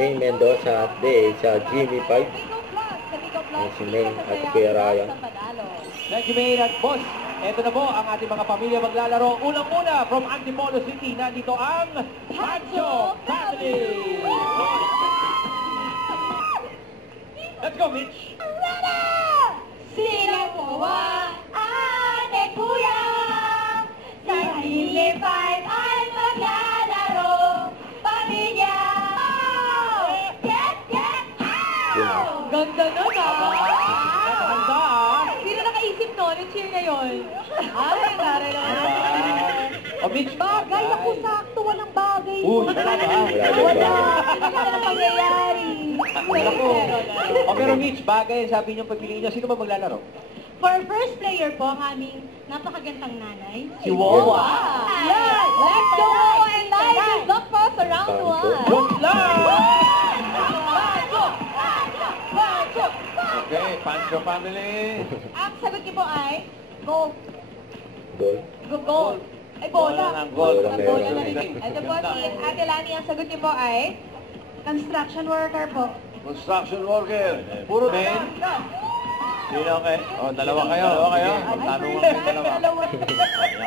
May Mendoza at Day sa Jimmy 5. Si May at Kuya Ryan. Thank you, May at Boss. Ito na po ang ating mga pamilya maglalaro. Unang-una, from Antipolo City, nandito ang Pancho Family! Let's go, Mitch! Sila po ang ate kuya, sa Jimmy 5 ay maglalaro, pamilya! Get, get, out! Ganda nun Handa, ah! Sino nakaisip nun? Yung cheer na yun? Ay, nare naman. O, Mitch! Bagay ako sakto, walang bagay. Uy, wala ba? Wala. Hindi na pangyayari. Naku. O, pero Mitch, bagay, sabi niyo pagpiliin niyo, sino ba maglalaro? For first player po, ang aming napakagandang nanay. Si Wawa. Yes! Let's go! And live is up po sa round 1. Good luck! Pancho! Pancho! Okay, Pancho Family. Ang sagot niyo po ay gold. Goal. Gold. Ay, bola. Bola ng Bola gold. na rin. Ito po si Ate Lani, ang sagot niyo po ay construction worker po. Construction worker. Puro din. Sino kayo? O, dalawa kayo. Magtanungan kayo dalawa.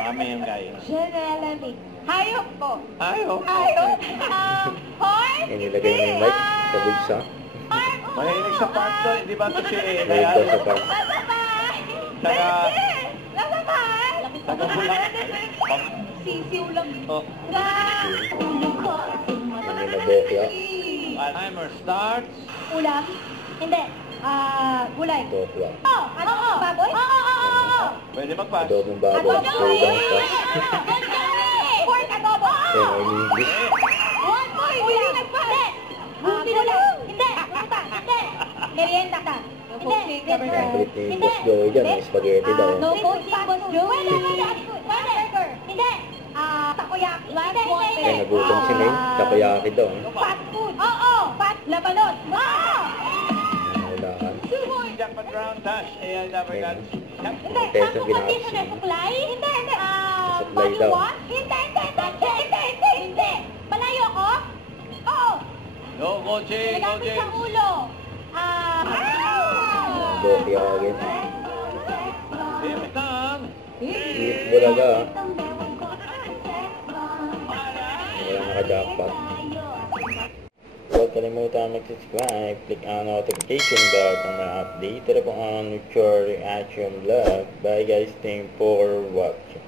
Kami yung kayo. Generally. Hayop po. Ayaw. Hayop. Horse. Inilagay na yung mic sa bulsa. Mahilig sa park to, hindi ba ito si Mahilig daw sa park. Lasapay. Taga- Lasapay. Taga-Bulak. Sisiw lang. Oh. Ulo ko. Hindi na bokya. Timer starts. Ulam? Hindi. Gulay. Tokwa. Oh, ano? Baboy? Oo. Pwede mag-pass. Adobong baboy. Soldang pass. Pork adobo. Yan ang English. One point. Hindi nagpas. Gulay. Hindi. Hindi. Merienda ka. Hindi. Favorite ni Boss Joey dyan. May spaghetti daw. No coaching, Boss Joey. Pwede. Hindi. Takoyaki. Hindi. Ay, nagutom si May. Takoyaki daw. Fast food. Oo. Labanos. Oo. Naulaan. Jackpot round, dash, ALW. Hindi. Peso Ang ginagawa. condition na supply? Hindi. Supply Body daw. wash? Hindi. Malayo ko? Oo. No coaching, Nagamit sa ulo. Bokya agad. Limit lang. Eat bulaga. Wala naka-jackpot. Huwag kalimutan mag-subscribe, click ang notification bell para ma-update na po ang future reaction vlog. Bye guys, thank you for watching.